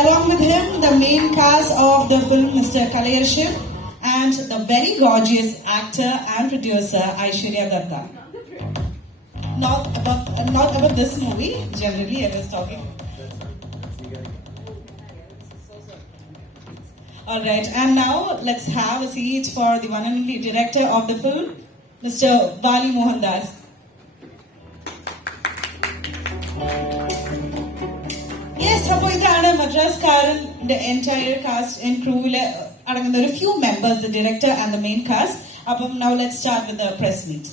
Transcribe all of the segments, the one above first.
Along with him, the main cast of the film, Mr. Kalayarship, and the very gorgeous actor and producer, Aishwarya Datta. Not about this movie, generally I was talking. Alright, and now let's have a seat for the one and only director of the film, Mr. Vali Mohandas. Yes, അപ്പോൾ ഇതാണ് മദ്രാസ്കാരന്റെ entire cast and crewവില് അടങ്ങുന്ന ഒരു few members, the director and the main cast. അപ്പം now let's start with the press meet.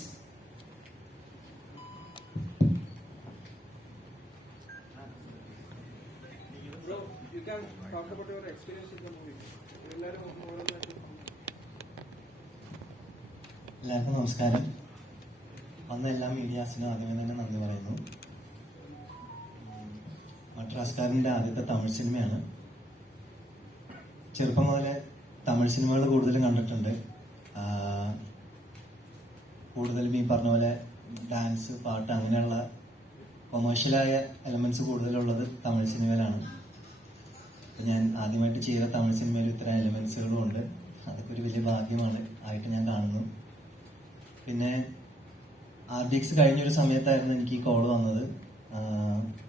Bro, you can talk about your experience in the movie. എല്ലാവർക്കും നമസ്കാരം. വന്ന എല്ലാ മീഡിയാസിനും ആദ്യമേ തന്നെ നന്ദി പറയുന്നു. മദ്രാസ്കാരൻ്റെ ആദ്യത്തെ തമിഴ് സിനിമയാണ്. ചെറുപ്പം മുതലേ തമിഴ് സിനിമകൾ കൂടുതലും കണ്ടിട്ടുണ്ട്. കൂടുതലും ഈ പറഞ്ഞ പോലെ ഡാൻസ്, പാട്ട് അങ്ങനെയുള്ള കൊമേഴ്ഷ്യലായ എലമെന്റ്സ് കൂടുതലുള്ളത് തമിഴ് സിനിമയിലാണ്. ഞാൻ ആദ്യമായിട്ട് ചെയ്ത തമിഴ് സിനിമയിൽ ഇത്തരം എലമെന്റ്സുകളും ഉണ്ട്. അതൊക്കെ ഒരു വലിയ ഭാഗ്യമാണ് ആയിട്ട് ഞാൻ കാണുന്നു. പിന്നെ RDX കഴിഞ്ഞൊരു സമയത്തായിരുന്നു എനിക്ക് ഈ കോൾ വന്നത്.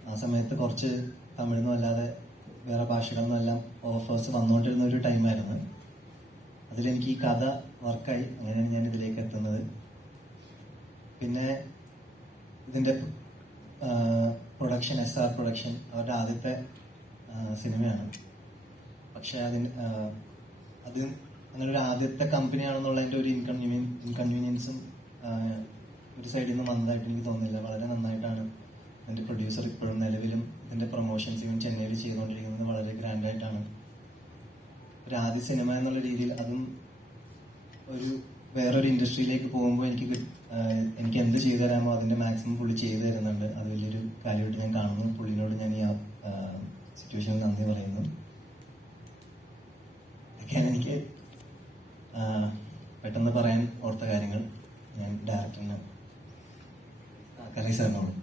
ആ സമയത്ത് കുറച്ച് തമിഴൊന്നും അല്ലാതെ വേറെ ഭാഷകളൊന്നും എല്ലാം ഓഫേഴ്സ് വന്നുകൊണ്ടിരുന്ന ഒരു ടൈമായിരുന്നു. അതിലെനിക്ക് ഈ കഥ വർക്കായി. അങ്ങനെയാണ് ഞാൻ ഇതിലേക്ക് എത്തുന്നത്. പിന്നെ ഇതിൻ്റെ പ്രൊഡക്ഷൻ SR പ്രൊഡക്ഷൻ അവരുടെ ആദ്യത്തെ സിനിമയാണ്. പക്ഷെ അത് അങ്ങനെ ഒരു ആദ്യത്തെ കമ്പനിയാണെന്നുള്ളതിൻ്റെ ഒരു ഇൻകൺവീനിയൻസും ഒരു സൈഡിൽ നിന്ന് വന്നതായിട്ട് എനിക്ക് തോന്നുന്നില്ല. വളരെ നന്നായിട്ടാണ് ഇതിൻ്റെ പ്രൊഡ്യൂസർ ഇപ്പോഴും നിലവിലും ഇതിൻ്റെ പ്രൊമോഷൻസ് ഇവൻ ചെന്നൈയിൽ ചെയ്തുകൊണ്ടിരിക്കുന്നത്. വളരെ ഗ്രാൻഡായിട്ടാണ്. ഒരു ആദ്യ സിനിമ എന്നുള്ള രീതിയിൽ അതും ഒരു വേറൊരു ഇൻഡസ്ട്രിയിലേക്ക് പോകുമ്പോൾ എനിക്ക് എന്ത് ചെയ്തു തരാമോ അതിൻ്റെ മാക്സിമം പുള്ളി ചെയ്തു തരുന്നുണ്ട്. അത് വലിയൊരു കാര്യമായിട്ട് ഞാൻ കാണുന്നു. പുള്ളിനോട് ഞാൻ ഈ സിറ്റുവേഷനിൽ നന്ദി പറയുന്നു. ഇതൊക്കെയാണ് എനിക്ക് പെട്ടെന്ന് പറയാൻ ഓർത്ത കാര്യങ്ങൾ. ഞാൻ ഡയറക്ടറിന് കലൈ സാറിനോട്.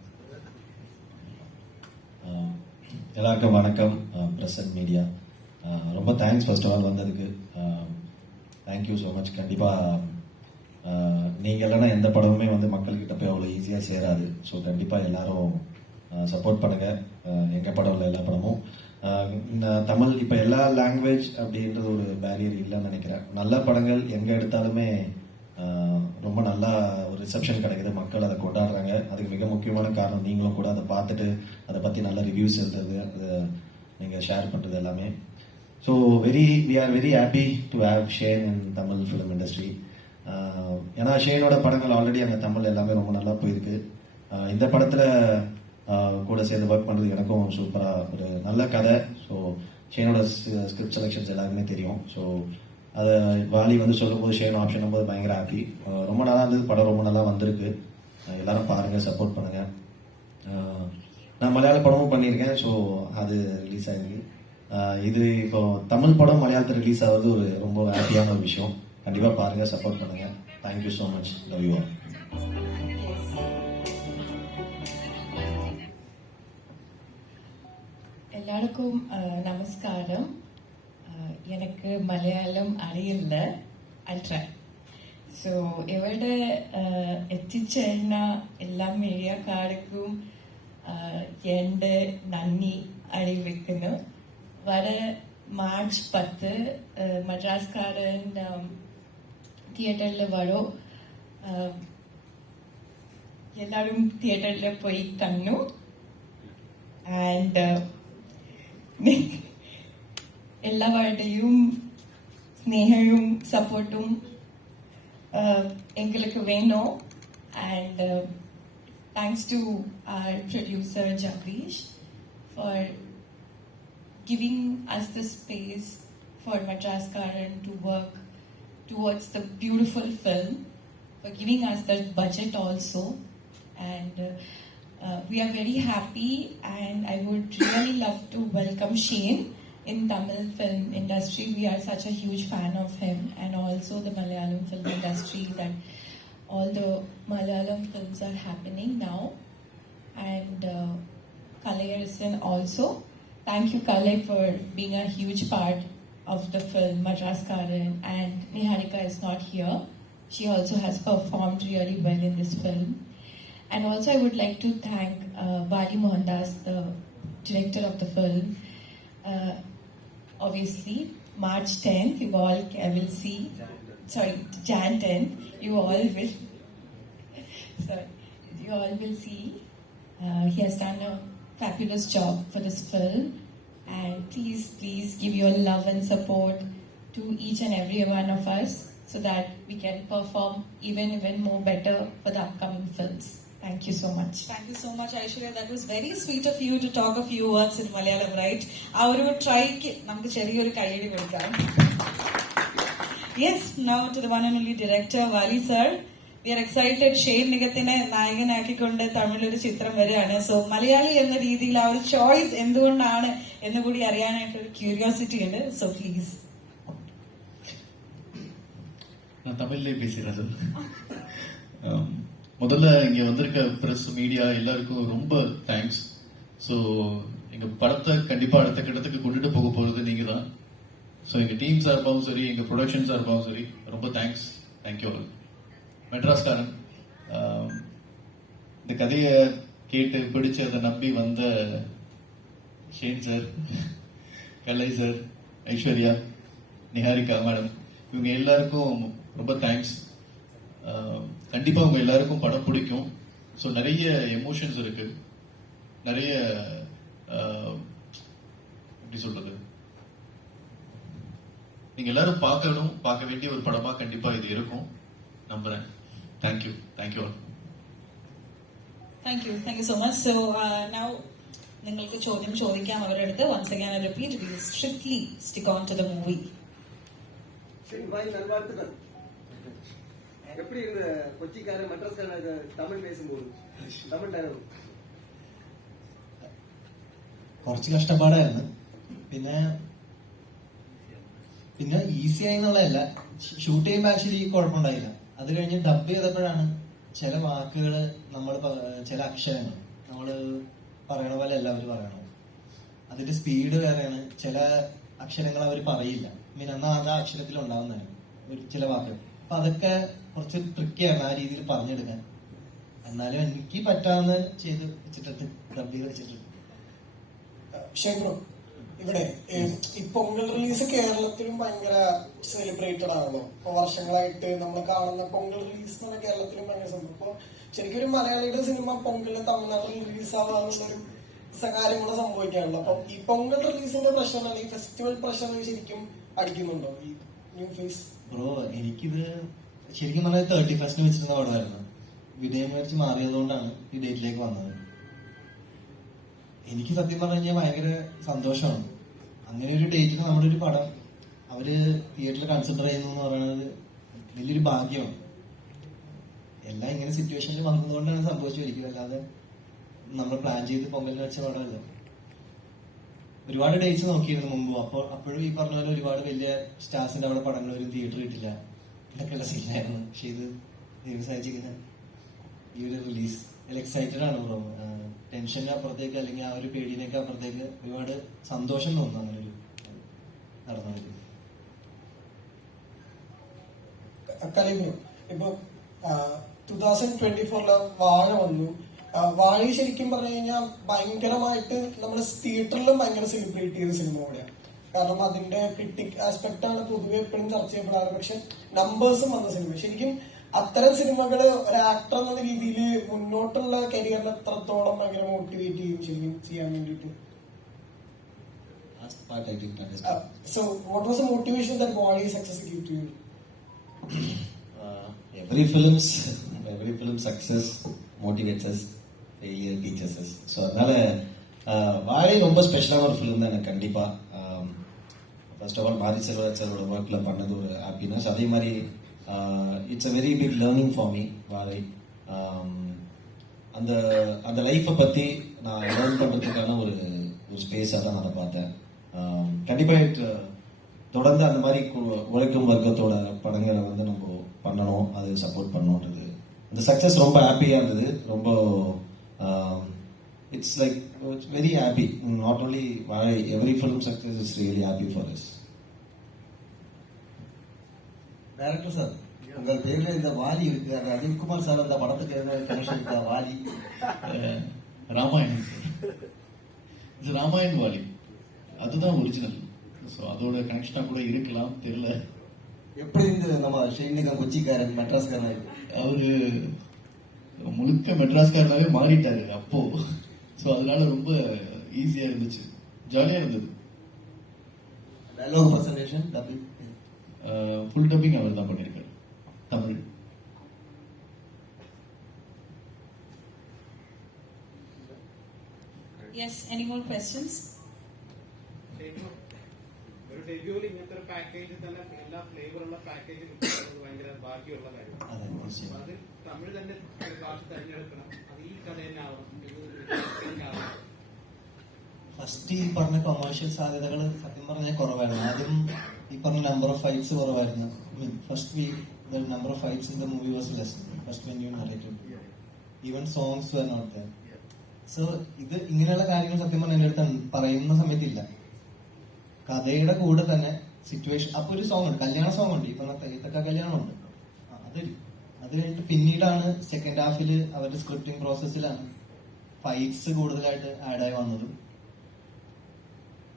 எல்லாருக்கும் வணக்கம். பிரசன்ட் மீடியா ரொம்ப தேங்க்ஸ் ஃபர்ஸ்ட் ஆஃப் ஆல் வந்ததுக்கு. Thank you so much. கண்டிப்பாக நீங்கள் இல்லைன்னா எந்த படமுமே மக்கள்கிட்ட போய் அவ்வளோ ஈஸியாக சேராது. ஸோ கண்டிப்பாக எல்லாரும் சப்போர்ட் பண்ணுங்கள். எங்கள் படம் இல்லை, எல்லா படமும். தமிழ் இப்போ எல்லா லாங்குவேஜ் அப்படின்றது ஒரு பேரியர் இல்லைன்னு நினைக்கிறேன். நல்ல படங்கள் எங்கே எடுத்தாலுமே ரொம்ப நல்லா ஒரு ரிசப்ஷன் கிடைக்குது. மக்கள் அதை கொண்டாடுறாங்க. அதுக்கு மிக முக்கியமான காரணம் நீங்களும் கூட அதை பார்த்துட்டு அதை பற்றி நல்ல ரிவ்யூஸ் எழுதுறது, அதை நீங்கள் ஷேர் பண்ணுறது எல்லாமே. So we are very happy to have Shane in Tamil film industry. ஏன்னா ஷேனோட படங்கள் ஆல்ரெடி அங்கே தமிழ் எல்லாமே ரொம்ப நல்லா போயிருக்கு. இந்த படத்தில் கூட சேர்ந்து ஒர்க் பண்ணுறது எனக்கும் சூப்பராக ஒரு நல்ல கதை. ஸோ ஷேனோட ஸ்கிரிப்ட் செலெக்ஷன்ஸ் எல்லாருமே தெரியும். ஸோ அதை வாலி சொல்லும்போது ஷேன் ஆப்ஷன் போது பயங்கர ஹாப்பி. ரொம்ப நல்லா இருந்தது. படம் ரொம்ப நல்லா வந்திருக்கு. எல்லாரும் பாருங்கள், சப்போர்ட் பண்ணுங்கள். நான் மலையாள படமும் பண்ணியிருக்கேன். ஸோ அது ரிலீஸ் ஆகிருக்கு. இது இப்போ தமிழ் படம் மலையாளத்தில் ரிலீஸ் ஆகுது ஒரு ரொம்ப ஹாப்பியான ஒரு விஷயம். கண்டிப்பாக பாருங்கள், சப்போர்ட் பண்ணுங்கள். Thank you so much. Love you all. எல்லாருக்கும் நமஸ்காரம். எனக்கு மலையாளம் അറിയില്ല. I'll try. So ഇവിടെ എത്തിച്ചേർന്ന എല്ലാ മീഡിയക്കാർക്കും എൻ്റെ നന്ദി അറിയിക്കുന്നു. മാർച്ച് 10 മദ്രാസ്കാരൻ തിയേറ്ററിൽ വരും. എല്ലാവരും തിയേറ്ററിൽ പോയി കണ്ടു. ആൻഡ് എല്ലാവരുടെയും സ്നേഹവും സപ്പോർട്ടും എங்களுக்கு വേണോ. And thanks to our producer Jagdish for giving us the space for Madraskaran to work towards the beautiful film, for giving us the budget also. And we are very happy, and I would really love to welcome Shane in Tamil film industry. We are such a huge fan of him, and also the Malayalam film industry, that all the Malayalam films are happening now. And Kalayarasan also. thank you, Kale, for being a huge part of the film Madras Karan, and Niharika is not here. She also has performed really well in this film. And also, I would like to thank Bali Mohandas, the director of the film. Obviously, March 10th, you all will see. Sorry, Jan 10th, you all will. Sorry, you all will see. He has done a fabulous job for this film, and please give your love and support to each and every one of us so that we can perform even more better for the upcoming films. Thank you so much. Thank you so much, Aishwarya. That was very sweet of you to talk a few words in Malayalam, right? Our try namukku cheriyoru kaiyadi kodukam. Yes, now to the one and only director Vali sir. We are excited. Shane Nigathine നായകനാക്കിക്കൊണ്ട് തമിഴിലൊരു ചിത്രം വരികയാണ്. So Malayali എന്ന രീതിയിൽ ആ ഒരു choice എന്തുകൊണ്ടാണ് എന്ന് കൂടി അറിയാനായിട്ട് ഒരു ക്യൂരിയോസിറ്റി ഉണ്ട്. So please. நான் தமிழ்லேயே பேசுறது. முதல்ல இங்க வந்திருக்க பிரஸ் மீடியா எல்லாருக்கும் ரொம்ப தேங்க்ஸ். ஸோ எங்க படத்தை கண்டிப்பா அடுத்த கட்டத்துக்கு கொண்டுட்டு போக போறது நீங்க தான். ஸோ எங்க டீம் சார்பாகவும் சரி, எங்க ப்ரொடக்ஷன் சார்பாகவும் சரி, ரொம்ப தேங்க்ஸ். Thank you all. மெட்ராஸ் காரன், இந்த கதையை கேட்டு பிடிச்சு அதை நம்பி வந்த ஷேன் சார், கலை சார், ஐஸ்வர்யா, நிஹாரிகா மேடம், இவங்க எல்லாருக்கும் ரொம்ப தேங்க்ஸ். கண்டிப்பா உங்க எல்லாருக்கும் படம் பிடிக்கும். ஸோ நிறைய எமோஷன்ஸ் இருக்கு, நிறைய எப்படி சொல்றது, நீங்க எல்லாரும் பார்க்க வேண்டிய ஒரு படமா கண்டிப்பா இது இருக்கும் நம்புறேன். Thank you all. Thank you so much. So now നിങ്ങൾക്ക് ചോദ്യം ചോദിക്കാം അവരുടെ അടുത്ത്. Once again I repeat, we will strictly stick on to the movie. நல்வாழ்த்துக்கள். எப்படி இந்த கொச்சிக்காரன் மெட்ராஸ்காரன் தமிழ் பேசும்போது தமிழ் ഡയലോഗ്? കുറച്ച് കഷ്ടപ്പാടായിരുന്നു. പിന്നെ ഈസി ആയി എന്നുള്ളതല്ല, ഷൂട്ട് ചെയ്യുമ്പോൾ ആക്ച്വലി കുഴപ്പമുണ്ടായില്ല. അത് കഴിഞ്ഞ് ഡബ് ചെയ്തപ്പോഴാണ് ചില വാക്കുകൾ ചില അക്ഷരങ്ങൾ നമ്മൾ പറയണ പോലെ അല്ല അവർ പറയണത്. അതിന്റെ സ്പീഡ് വേറെയാണ്. ചില അക്ഷരങ്ങൾ അവർ പറയില്ല, എന്നാൽ ആ അക്ഷരത്തിൽ ഉണ്ടാവുന്നതാണ് ചില വാക്കുകൾ. അപ്പൊ അതൊക്കെ കുറച്ച് ട്രിക്കിയാണ് ആ രീതിയിൽ പറഞ്ഞെടുക്കാൻ. എന്നാലും എനിക്ക് പറ്റാവുന്ന ചെയ്ത് വെച്ചിട്ടുണ്ട്, ഡബ് ചെയ്ത് വെച്ചിട്ടുണ്ട്. ഷെബ്രോ, ഇവിടെ ഈ പൊങ്കൽ റിലീസ് കേരളത്തിലും ഭയങ്കര സെലിബ്രേറ്റഡ് ആണല്ലോ. ഇപ്പൊ വർഷങ്ങളായിട്ട് നമ്മൾ കാണുന്ന പൊങ്കൽ റിലീസ് എന്ന് പറഞ്ഞാൽ കേരളത്തിലും ഭയങ്കര സംഭവം. അപ്പൊ ശരിക്കും ഒരു മലയാളിയുടെ സിനിമ പൊങ്കലിന് തമിഴ്നാട്ടിൽ റിലീസ് ആവാന്നുള്ളൊരു കാര്യം കൂടെ സംഭവിക്കാണല്ലോ. അപ്പൊ ഈ പൊങ്കൽ റിലീസിന്റെ പ്രഷർ അല്ലെങ്കിൽ ഫെസ്റ്റിവൽ പ്രഷർ ശരിക്കും അടിക്കുന്നുണ്ടോ ഈ ന്യൂ ഫേസ്? ബ്രോ, എനിക്കിത് ശരിക്കും പറഞ്ഞാൽ 31st വെച്ചിരുന്ന പടമായിരുന്നു. വിനയം വെച്ച് മാറിയതുകൊണ്ടാണ് ഈ ഡേറ്റിലേക്ക് വന്നത്. എനിക്ക് സത്യം പറഞ്ഞു കഴിഞ്ഞാൽ ഭയങ്കര സന്തോഷമാണ്. അങ്ങനെ ഒരു ഡേറ്റിൽ നമ്മുടെ ഒരു പടം അവര് തിയേറ്ററിൽ കൺസിഡർ ചെയ്യുന്നു എന്ന് പറയുന്നത് വലിയൊരു ഭാഗ്യമാണ്. എല്ലാം ഇങ്ങനെ സിറ്റുവേഷനിൽ വന്നതുകൊണ്ടാണ് സംഭവിച്ചിരിക്കുന്നത്, അല്ലാതെ നമ്മൾ പ്ലാൻ ചെയ്ത് പൊങ്കലിന് വെച്ച പടമല്ല. ഒരുപാട് ഡേറ്റ്സ് നോക്കിയിരുന്നു മുമ്പ്. അപ്പോഴും ഈ പറഞ്ഞ പോലെ ഒരുപാട് വലിയ സ്റ്റാർസിന്റെ അവിടെ പടങ്ങൾ ഒരു തിയേറ്റർ കിട്ടില്ല, ഇതൊക്കെയുള്ള സീനായിരുന്നു. പക്ഷെ ഇത് ദൈവം സഹായിച്ചിരിക്കുന്ന ഈ ഒരു റിലീസ് എക്സൈറ്റഡ് ആണ് ബ്രോ. ടെൻഷന് അപ്പുറത്തേക്ക് അല്ലെങ്കിൽ ആ ഒരു പേടിനൊക്കെ അപ്പുറത്തേക്ക് ഒരുപാട് സന്തോഷം തോന്നുന്നു അങ്ങനെ ഒരു നടന്നത്. കലിബ്രോ, ഇപ്പൊ 2024 വാഴ വന്നു. വാഴ ശരിക്കും പറഞ്ഞു കഴിഞ്ഞാൽ ഭയങ്കരമായിട്ട് നമ്മുടെ തിയേറ്ററിലും ഭയങ്കര സെലിബ്രേറ്റ് ചെയ്ത സിനിമ കൂടെയാണ്. കാരണം അതിന്റെ ക്രിട്ടിക് ആസ്പെക്ട് ആണ് പൊതുവെ എപ്പോഴും ചർച്ച ചെയ്യപ്പെടാറ്. പക്ഷെ നമ്പേഴ്സും വന്ന സിനിമ ശരിക്കും അത്തരം സിനിമകള് ഒരു ആക്ടർ എന്ന രീതിയിൽ മുന്നോട്ടുള്ള കരിയറിനെ എത്രത്തോളം ഭയങ്കര മോട്ടിവേറ്റ് ചെയ്യും ശരിക്കും ചെയ്യാൻ വേണ്ടിയിട്ട്? So what was the motivation that Wadi success gave to you? Every film success motivates us, failure teaches us. So அதனால வாழை ரொம்ப ஸ்பெஷலான ஒரு ஃபிலிம் தான் எனக்கு கண்டிப்பா. ஃபர்ஸ்ட் ஆஃப் ஆல் மாரி செல்வராஜ் சாரோட ஒர்க்ல பண்ணது ஒரு ஹாப்பினஸ். அதே மாதிரி it's a very big learning for me Vaazhai. அந்த லைஃப்பை பத்தி நான் லேர்ன் பண்றதுக்கான ஒரு ஸ்பேஸாக தான் நான் பார்த்தேன். கண்டிப்பா தொடர்ந்து அந்த மாதிரி உழைக்கும் வர்க்கத்தோட படங்களை வந்து நம்ம பண்ணணும், அது சப்போர்ட் பண்ணணுன்றது. இந்த சக்சஸ் ரொம்ப ஹாப்பியா இருந்தது. ரொம்ப it's like it's very happy. Not only why every film success is really happy for us. Director sir, உங்கள் பேர்ல இந்த வாலி இருக்கு, அது அஜித்குமார் சார் அந்த படத்துக்கு ஏதாவது கனெக்ஷன் இருக்கா? வாலி ராமாயணம் சார், இது ராமாயண் வாலி, அதுதான் ஒரிஜினல். ஸோ அதோட கனெக்ஷனாக கூட இருக்கலாம், தெரியல. எப்படி இருந்து நம்ம ஷெய்னிகா கொச்சிக்காரன் மெட்ராஸ்காரன் அவரு முழுக்க மெட்ராஸ்காரனாவே மாறிட்டாரு அப்போ. ஸோ அதனால ரொம்ப ஈஸியா இருந்துச்சு, ஜாலியா இருந்தது. Dialogue presentation dubbing full dubbing அவர் தான் பண்ணியிருக்காரு Tamil. Yes, any more questions? ഒരു ഡെബ്യൂവിൽ ഇങ്ങനത്തെ ഒരു പാക്കേജ് തന്നെ എല്ലാ ഫ്ലേവറുള്ള പാക്കേജ് കിട്ടുന്നത് ഭയങ്കര ഭാഗ്യമുള്ള കാര്യമാണ്. അതെ, തീർച്ചയായും. അത് തമിഴ് തന്നെ ഭാഷ തിരഞ്ഞെടുക്കണം, അത് ഈ കഥ തന്നെ ആവണം, ഫസ്റ്റ് ഈ പറഞ്ഞ കൊമേഴ്ഷ്യൽ സാധ്യതകൾ സത്യം പറഞ്ഞാൽ കുറവായിരുന്നു. ആദ്യം ഈ പറഞ്ഞ നമ്പർ ഓഫ് ഫൈറ്റ്സ് കുറവായിരുന്നു. First number of fights in the movie was less first when you narrated. Even songs were not there. So ഇത് ഇങ്ങനെയുള്ള കാര്യങ്ങൾ സത്യം പറഞ്ഞാൽ എൻ്റെ അടുത്ത് പറയുന്ന സമയത്തില്ല. കഥയുടെ കൂടെ തന്നെ സിറ്റുവേഷൻ. അപ്പൊ ഒരു സോങ് ഉണ്ട്, കല്യാണ സോങ് ഉണ്ട്, ഇപ്പൊ ഇതൊക്കെ കല്യാണമുണ്ട്, അത് കഴിഞ്ഞിട്ട് പിന്നീടാണ് സെക്കൻഡ് ഹാഫിൽ അവരുടെ സ്ക്രിപ്റ്റിംഗ് പ്രോസസ്സിലാണ് ഫൈറ്റ്സ് കൂടുതലായിട്ട് ആഡായി വന്നതും.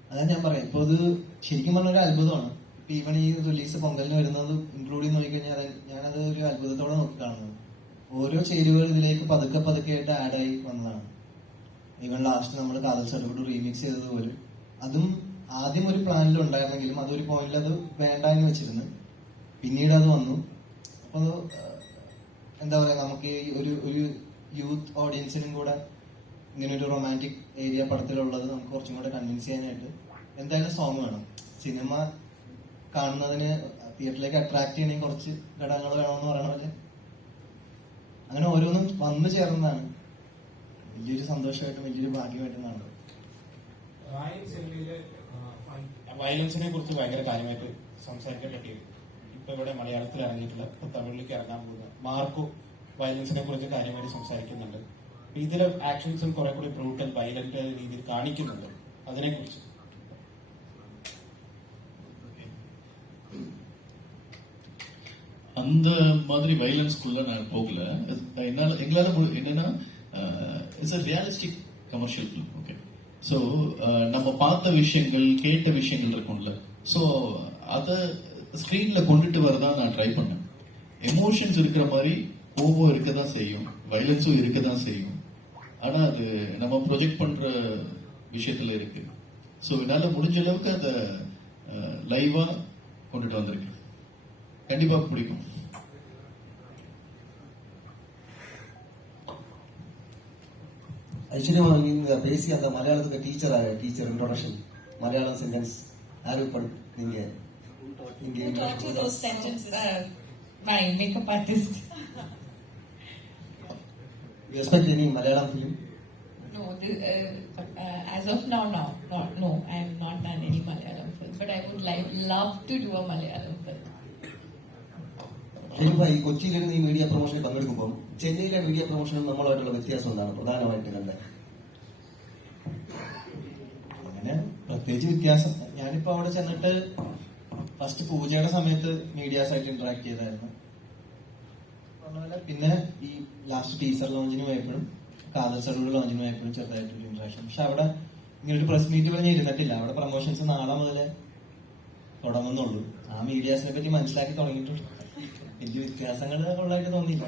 അതാ ഞാൻ പറയാം, ഇപ്പൊ ഇത് ശരിക്കും പറഞ്ഞ ഒരു അത്ഭുതമാണ്. ഇപ്പൊ ഈവൻ ഈ റിലീസ് പൊങ്കലിന് വരുന്നത് ഇൻക്ലൂഡ് ചെയ്ത് നോക്കിക്കഴിഞ്ഞാൽ ഞാനത് ഒരു അത്ഭുതത്തോടെ നോക്കി കാണുന്നത്. ഓരോ ചേരുവകൾ ഇതിലേക്ക് പതുക്കെ പതുക്കെ ആയിട്ട് ആഡായി വന്നതാണ്. ഈവൻ ലാസ്റ്റ് നമ്മൾ കാതൽ സർട്ടിഫിക്കറ്റ് റീമിക്സ് ചെയ്തതുപോലും അതും ആദ്യം ഒരു പ്ലാനിൽ ഉണ്ടായിരുന്നെങ്കിലും അതൊരു പോയിന്റിൽ അത് വേണ്ട എന്ന് വെച്ചിരുന്നു. പിന്നീട് അത് വന്നു. അപ്പൊ എന്താ പറയാ, നമുക്ക് ഒരു യൂത്ത് ഓഡിയൻസിനും കൂടെ ഇങ്ങനെ ഒരു റൊമാൻറ്റിക് ഏരിയ പടത്തിലുള്ളത് നമുക്ക് കുറച്ചും കൂടെ കൺവിൻസ് ചെയ്യാനായിട്ട് എന്തായാലും സോങ് വേണം. സിനിമ കാണുന്നതിന് തിയേറ്ററിലേക്ക് അട്രാക്ട് ചെയ്യണമെങ്കിൽ കുറച്ച് ഘടകങ്ങൾ വേണമെന്ന് പറയണ പോലെ അങ്ങനെ ഓരോന്നും വന്നു ചേർന്നതാണ് വലിയൊരു സന്തോഷമായിട്ടും വലിയൊരു ഭാഗ്യമായിട്ടും കാണുന്നത്. വയലൻസിനെ കുറിച്ച് ഭയങ്കര കാര്യമായിട്ട് സംസാരിക്കാൻ പറ്റിയത് ഇപ്പൊ ഇവിടെ മലയാളത്തിൽ ഇറങ്ങിയിട്ടുള്ള ഇപ്പൊ തമിഴിലേക്ക് ഇറങ്ങാൻ പോകുന്ന മാർക്കോ വയലൻസിനെ കുറിച്ച് കാര്യമായിട്ട് സംസാരിക്കുന്നുണ്ട്. ഇതിലെ ആക്ഷൻസും കുറെ കൂടി ബ്രൂട്ടൽ വയലന്റ് രീതിയിൽ കാണിക്കുന്നുണ്ട്. അതിനെ കുറിച്ച് அந்த மாதிரி வயலன்ஸ்குள்ள நான் போகல. எங்களால என்னன்னா it's a realistic commercial film. Okay, so நம்ம பார்த்த விஷயங்கள் கேட்ட விஷயங்கள் இருக்கும்ல, ஸோ அதை ஸ்கிரீன்ல கொண்டுட்டு வரதான் நான் ட்ரை பண்ணேன். எமோஷன்ஸ் இருக்கிற மாதிரி கோபம் இருக்க தான் செய்யும், வயலன்ஸும் இருக்க தான் செய்யும். ஆனா அது நம்ம ப்ரொஜெக்ட் பண்ற விஷயத்துல இருக்கு. ஸோ என்னால முடிஞ்ச அளவுக்கு அதை லைவா கொண்டுட்டு வந்திருக்கேன். கண்டிப்பா பிடிக்கும். ஐஸ்வர்யா நீங்க பேசி அந்த மலையாளத்துக்கு டீச்சர் இன்ட்ரோடக்ஷன் மலையாளம் சென்டென்ஸ் யாரு நீங்க Who taught you those sentences? My makeup artist. You expect any Malayalam film? No, as of now, no, I have not done any Malayalam film, but I would love to do a Malayalam film. ശരിക്കും ഈ കൊച്ചിയിലിരുന്ന് ഈ media പ്രൊമോഷനിൽ പങ്കെടുക്കുമ്പോൾ ചെന്നൈയിലെ media പ്രൊമോഷനും നമ്മളുമായിട്ടുള്ള വ്യത്യാസം എന്താണ് പ്രധാനമായിട്ട് കണ്ടത്? അങ്ങനെ പ്രത്യേകിച്ച് വ്യത്യാസം, ഞാനിപ്പോ അവിടെ ചെന്നിട്ട് ഫസ്റ്റ് പൂജയുടെ സമയത്ത് മീഡിയാസായിട്ട് ഇന്ററാക്ട് ചെയ്തായിരുന്നു. പറഞ്ഞ പിന്നെ ഈ ലാസ്റ്റ് ടീസർ ലോഞ്ചിന് പോയപ്പോഴും കാതൽ സർവർ ലോഞ്ചിന് പോയപ്പോഴും ചെറുതായിട്ടൊരു ഇന്ററാക്ഷൻ. പക്ഷെ അവിടെ ഇങ്ങനെ ഒരു പ്രസ് മീറ്റ് പറഞ്ഞ് ഇരുന്നിട്ടില്ല. അവിടെ പ്രൊമോഷൻസ് നാളെ മുതലേ തുടങ്ങുന്നുള്ളൂ. ആ മീഡിയാസിനെ പറ്റി മനസ്സിലാക്കി തുടങ്ങിയിട്ടുള്ളൂ. വലിയ വ്യത്യാസങ്ങൾ ഉള്ളതായിട്ട് തോന്നിയില്ല.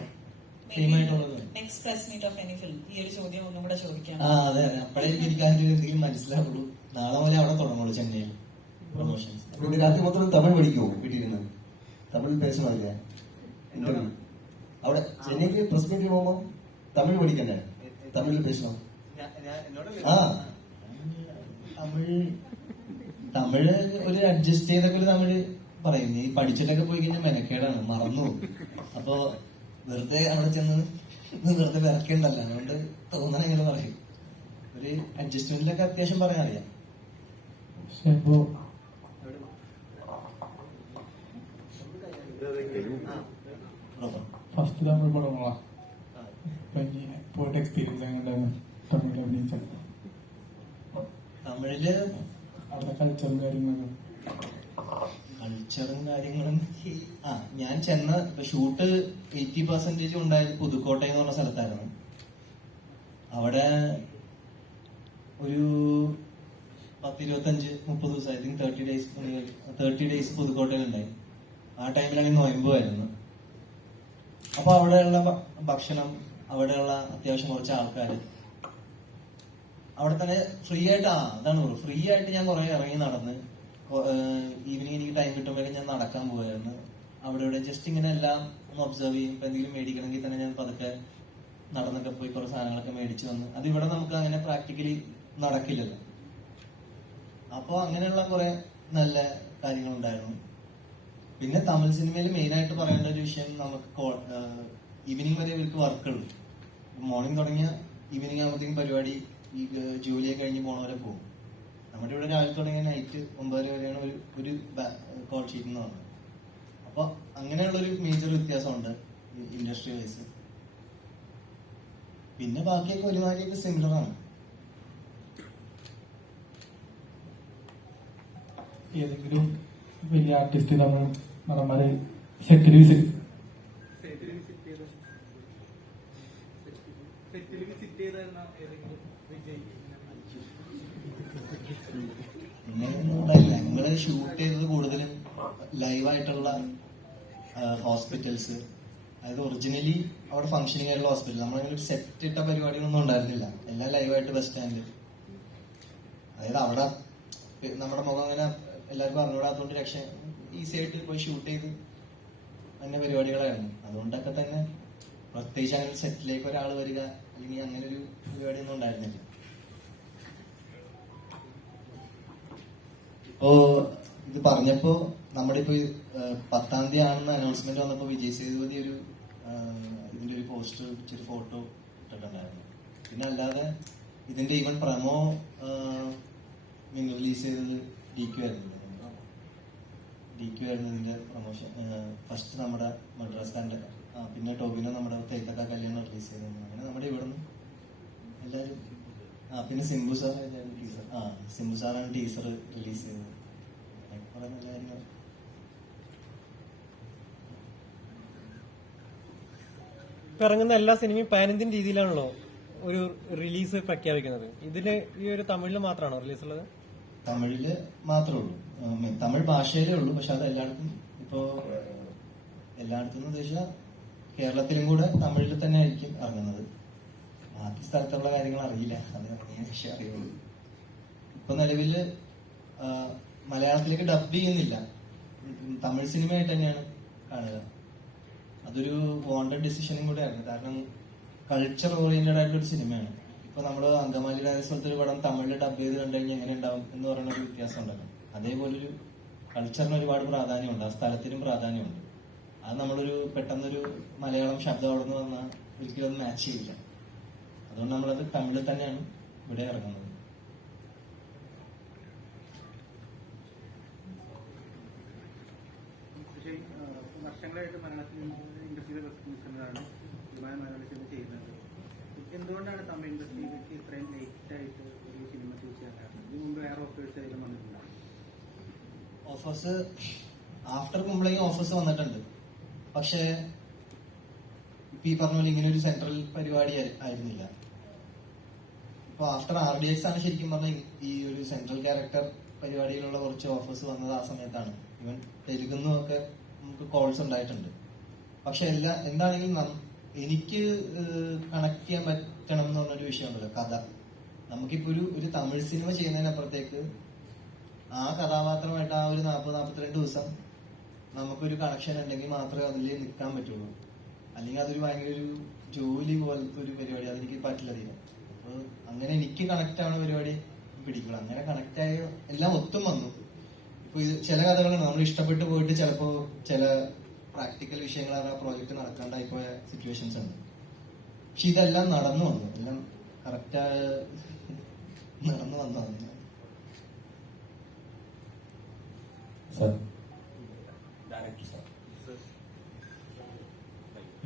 സെയിം ആയിട്ടുള്ളത്. Next press meet of any film ഈ ഒരു ചോദ്യം ഒന്നും കൂടെ ചോദിക്കാം. അതെ, അപ്പോഴേ എനിക്ക് എന്തെങ്കിലും മനസ്സിലാവുള്ളൂ. നാളെ മുതലേ അവിടെ തുടങ്ങുള്ളൂ ചെന്നൈയിൽ പ്രൊമോഷൻസ്. இப்படி ராத்திரி மொத்தம் தமிழ் படிக்கும் வீட்டிலிருந்து தமிழ் பேசணும் இல்லையா? இன்டர்வியூ അവിടെ ചെന്നൈക്ക് പ്രസ് മീറ്റ് പോകുമ്പോൾ തമിഴ് പഠിക്കണ്ടേ? തമിഴിൽ പേശണം. തമിഴ് ഒരു അഡ്ജസ്റ്റ് ചെയ്തൊക്കെ ഒരു തമിഴ് പറയും. നീ പഠിച്ചിട്ടൊക്കെ പോയി കഴിഞ്ഞാൽ മെനക്കേടാണ്, മറന്നു. അപ്പൊ വെറുതെ അവിടെ ചെന്ന് വെറുതെ വിറക്കേണ്ടല്ലോ, അതുകൊണ്ട് തോന്നണ എങ്ങനെ പറയും. ഒരു അഡ്ജസ്റ്റ്മെന്റിലൊക്കെ അത്യാവശ്യം പറയാൻ അറിയാം. ഫസ്റ്റ് തമിഴ് പടങ്ങളാ പോയിട്ട് എക്സ്പീരിയൻസ് എങ്ങനെ തമിഴിൽ അഭിനയിച്ചത്? തമിഴില് അവിടെ കൾച്ചറും കാര്യങ്ങളും കൾച്ചറും കാര്യങ്ങളും ഞാൻ ചെന്ന ഷൂട്ട് 80% ഉണ്ടായത് പുതുക്കോട്ടയം എന്ന് പറഞ്ഞ സ്ഥലത്തായിരുന്നു. അവിടെ ഒരു 10-25-30 ദിവസം, ഐ തിങ്ക് 30 ഡേയ്സ് പുതുക്കോട്ടയിൽ ഉണ്ടായി. ആ ടൈമിലാണെങ്കിൽ നൊയമ്പുമായിരുന്നു. അപ്പൊ അവിടെയുള്ള ഭക്ഷണം, അവിടെയുള്ള അത്യാവശ്യം കുറച്ച് ആൾക്കാർ, അവിടെ തന്നെ ഫ്രീ ആയിട്ട് ഫ്രീ ആയിട്ട് ഞാൻ കുറെ ഇറങ്ങി നടന്ന് ഈവനിങ് എനിക്ക് ടൈം കിട്ടുമ്പോഴേക്കും ഞാൻ നടക്കാൻ പോവായിരുന്നു. അവിടെ ഇവിടെ ജസ്റ്റ് ഇങ്ങനെ എല്ലാം ഒന്ന് ഒബ്സർവ് ചെയ്യും. ഇപ്പൊ എന്തെങ്കിലും മേടിക്കണമെങ്കിൽ തന്നെ ഞാൻ പതുക്കെ നടന്നൊക്കെ പോയി കുറെ സാധനങ്ങളൊക്കെ മേടിച്ചു വന്ന്. അത് ഇവിടെ നമുക്ക് അങ്ങനെ പ്രാക്ടിക്കലി നടക്കില്ലല്ലോ. അപ്പൊ അങ്ങനെയുള്ള കുറെ നല്ല കാര്യങ്ങളുണ്ടായിരുന്നു. പിന്നെ തമിഴ് സിനിമയിൽ മെയിൻ ആയിട്ട് പറയേണ്ട ഒരു വിഷയം, നമുക്ക് ഈവനിങ് വരെ ഇവർക്ക് വർക്കുള്ളൂ. മോർണിംഗ് തുടങ്ങിയ ഈവനിങ് ആകുമ്പോഴത്തേക്കും പരിപാടി ഈ ജോലിയൊക്കെ കഴിഞ്ഞ് പോണവരെ പോകും. നമ്മുടെ ഇവിടെ രാവിലെ തുടങ്ങിയ നൈറ്റ് 9 വരെയാണ് ഒരു കോൾ ഷീറ്റ് എന്ന് പറഞ്ഞത്. അപ്പൊ അങ്ങനെയുള്ളൊരു മേജർ വ്യത്യാസമുണ്ട് ഇൻഡസ്ട്രി വൈസ്. പിന്നെ ബാക്കിയൊക്കെ ഒരുമാതിരിയൊക്കെ സിമിലർ ആണ്. ഏതെങ്കിലും വലിയ ആർട്ടിസ്റ്റ് നമ്മൾ നടന്മാരെ സെറ്റിൽ വിസിറ്റ് ചെയ്തിരുന്ന ഏതെങ്കിലും വിജയ് ഞങ്ങള് ഷൂട്ട് ചെയ്തത് കൂടുതലും ലൈവായിട്ടുള്ള ഹോസ്പിറ്റൽസ്, അതായത് ഒറിജിനലി അവിടെ ഫംഗ്ഷനിങ് ആയിട്ടുള്ള ഹോസ്പിറ്റൽ. നമ്മളങ്ങനെ ഒരു സെറ്റ് ഇട്ട പരിപാടികളൊന്നും ഉണ്ടായിരുന്നില്ല. എല്ലാം ലൈവായിട്ട് ബസ് സ്റ്റാൻഡ്, അതായത് അവിടെ നമ്മുടെ മുഖം അങ്ങനെ എല്ലാവർക്കും അറിഞ്ഞൂടാത്തതുകൊണ്ട് ഈസി ആയിട്ട് പോയി ഷൂട്ട് ചെയ്ത് അങ്ങനെ പരിപാടികളായിരുന്നു. അതുകൊണ്ടൊക്കെ തന്നെ പ്രത്യേകിച്ച് അങ്ങനെ സെറ്റിലേക്ക് ഒരാൾ വരിക അല്ലെങ്കിൽ അങ്ങനെ ഒരു പരിപാടിയൊന്നും ഉണ്ടായിരുന്നില്ല. ഇപ്പോ ഇത് പറഞ്ഞപ്പോ നമ്മുടെ ഇപ്പൊ 10-ാം തീയതി ആണെന്ന് അനൗൺസ്മെന്റ് വന്നപ്പോ വിജയ് സേതുപതി ഇതിന്റെ ഒരു പോസ്റ്റർ ഇച്ചിരി ഫോട്ടോ ഇട്ടിട്ടുണ്ടായിരുന്നു. പിന്നെ അല്ലാതെ ഇതിന്റെ ഈവൻ പ്രമോ റിലീസ് ചെയ്തത് DQ ആയിരുന്നു. ഇതിന്റെ പ്രൊമോഷൻ ഫസ്റ്റ് നമ്മുടെ മദ്രാസ്കാരൻ്റെ, പിന്നെ ടോബിനോ നമ്മുടെ തേത്തക്ക കല്യാണം റിലീസ് ചെയ്തത്. അങ്ങനെ നമ്മുടെ ഇവിടെ നിന്ന് എല്ലാവരും, പിന്നെ സിംബു സാറാണ് ടീസർ റിലീസ് ചെയ്തത്. കുറെ നല്ല കാര്യങ്ങൾ. ഇപ്പൊ ഇറങ്ങുന്ന എല്ലാ സിനിമയും പാൻ-ഇന്ത്യൻ രീതിയിലാണല്ലോ ഒരു റിലീസ് പ്രഖ്യാപിക്കുന്നത്. ഇതില് ഈ ഒരു തമിഴില് മാത്രമാണോ റിലീസ് ഉള്ളത്? തമിഴില് മാത്രമേ ഉള്ളൂ, തമിഴ് ഭാഷയിലേ ഉള്ളൂ. പക്ഷെ അത് എല്ലായിടത്തും ഇപ്പോ എല്ലായിടത്തും ഉദ്ദേശിച്ചാൽ കേരളത്തിലും കൂടെ തമിഴിൽ തന്നെ ആയിരിക്കും ഇറങ്ങുന്നത്. ബാക്കി സ്ഥലത്തുള്ള കാര്യങ്ങൾ അറിയില്ല, അത് ഇറങ്ങിയ വിഷയം അറിയുള്ളൂ. ഇപ്പൊ നിലവില് മലയാളത്തിലേക്ക് ഡബ് ചെയ്യുന്നില്ല, തമിഴ് സിനിമയായിട്ട് തന്നെയാണ് കാണുക. അതൊരു വോണ്ടഡ് ഡിസിഷനും കൂടെ ആയിരുന്നു. കാരണം കൾച്ചർ ഓറിയന്റഡ് ആയിട്ടൊരു സിനിമയാണ്. ഇപ്പൊ നമ്മള് അങ്കമാലി രാജസ്വലത്തെ ഒരു പടം തമിഴിൽ ഡബ് ചെയ്ത് കണ്ടു കഴിഞ്ഞാൽ എങ്ങനെ ഉണ്ടാവും എന്ന് പറയുന്ന ഒരു വ്യത്യാസം ഉണ്ടല്ലോ. അതേപോലൊരു കൾച്ചറിന് ഒരുപാട് പ്രാധാന്യമുണ്ട്, ആ സ്ഥലത്തിനും പ്രാധാന്യമുണ്ട്. അത് നമ്മളൊരു പെട്ടെന്നൊരു മലയാളം ശബ്ദം അവിടെ നിന്ന് വന്നാൽ ഒരിക്കലും അത് മാച്ച് ചെയ്യില്ല. അതുകൊണ്ട് നമ്മളത് തമിഴിൽ തന്നെയാണ് ഇവിടെ ഇറങ്ങുന്നത്. വർഷങ്ങളായിട്ട് മലയാളത്തിൽ ഇൻഡസ്ട്രിയിലെ റെസ്പോൺസിബിളാണ് മലയാള സിനിമ ചെയ്യുന്നത്. എന്തുകൊണ്ടാണ് തമിഴ് ഇൻഡസ്ട്രിയിലേക്ക് ഇത്രയും ലേറ്റ് ആയിട്ട് ഒരു സിനിമ ചൂസ് ചെയ്യാൻ? ഇതിന് മുമ്പ് വേറെ ഓഫേഴ്സ് ആയാലും വന്നിട്ടുണ്ടാവും. ഓഫേഴ്സ് ആഫ്റ്റർ കുമ്പളേക്ക് ഓഫേഴ്സ് വന്നിട്ടുണ്ട്. പക്ഷേ ഇപ്പൊ ഈ പറഞ്ഞ പോലെ ഇങ്ങനെ ഒരു സെൻട്രൽ പരിപാടി ആയിരുന്നില്ല. ഇപ്പൊ ആഫ്റ്റർ RDX ആണ് ശരിക്കും പറഞ്ഞാൽ ഈ ഒരു സെൻട്രൽ ക്യാരക്ടർ പരിപാടിയിലുള്ള കുറച്ച് ഓഫേഴ്സ് വന്നത് ആ സമയത്താണ്. ഇവൻ തെലുഗുന്നും ഒക്കെ നമുക്ക് കോൾസ് ഉണ്ടായിട്ടുണ്ട്. പക്ഷെ എന്താണെങ്കിലും എനിക്ക് കണക്ട് ചെയ്യാൻ പറ്റണം എന്ന് പറഞ്ഞൊരു വിഷയമുണ്ടല്ലോ, കഥ. നമുക്കിപ്പോ ഒരു തമിഴ് സിനിമ ചെയ്യുന്നതിനപ്പുറത്തേക്ക് ആ കഥാപാത്രമായിട്ട് ആ ഒരു 40-42 ദിവസം നമുക്കൊരു കണക്ഷൻ ഉണ്ടെങ്കിൽ മാത്രമേ അതിൽ നിൽക്കാൻ പറ്റുള്ളൂ. അല്ലെങ്കിൽ അതൊരു ഭയങ്കര ഒരു ജോലി പോലത്തെ ഒരു പരിപാടി, അതെനിക്ക് പറ്റില്ല തീരെ. അപ്പൊ അങ്ങനെ എനിക്ക് കണക്ട് ആവുന്ന പരിപാടി പിടിക്കുള്ളൂ. അങ്ങനെ കണക്ട് ആയ എല്ലാം ഒത്തും വന്നു. ഇപ്പൊ ഇത് ചില കഥകളാണ് നമ്മൾ ഇഷ്ടപ്പെട്ട് പോയിട്ട് ചിലപ്പോ ചില പ്രാക്ടിക്കൽ വിഷയങ്ങളാണ് ആ പ്രോജക്റ്റ് നടക്കാണ്ടായി പോയ സിറ്റുവേഷൻസ് ഉണ്ട്. പക്ഷെ ഇതെല്ലാം നടന്നു വന്നു, എല്ലാം കറക്റ്റ് നടന്നു വന്നു.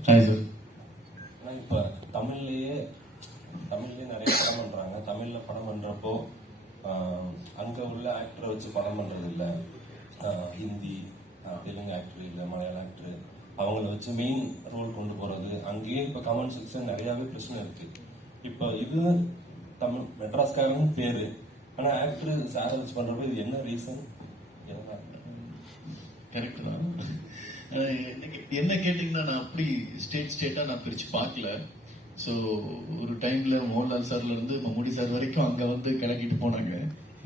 Hi sir. இப்போ தமிழ்லேயே நிறைய படம் உள்ள ஆக்டரை வச்சு படம் பண்றது இல்லை, ஹிந்தி தெலுங்கு ஆக்டர் இல்லை, மலையாள ஆக்டர் அவங்கள வச்சு மெயின் ரோல் கொண்டு போறது. அங்கேயே இப்போ கமெண்ட் செக்ஷன் நிறையாவே பிரச்சனை இருக்கு. இப்போ இது தமிழ் மெட்ராஸ்காரன் பேரு, ஆனா ஆக்டர் சாரை வச்சு பண்றப்ப இது என்ன ரீசன்? கரெக்ட் தான். என்ன கேட்டீங்கன்னா நான் அப்படி ஸ்டேட்டா நான் பிரிச்சு பார்க்கல. ஸோ ஒரு டைம்ல மோகன்லால் சார்ல இருந்து மம்முடி சார் வரைக்கும் அங்க வந்து கிளக்கிட்டு போனாங்க.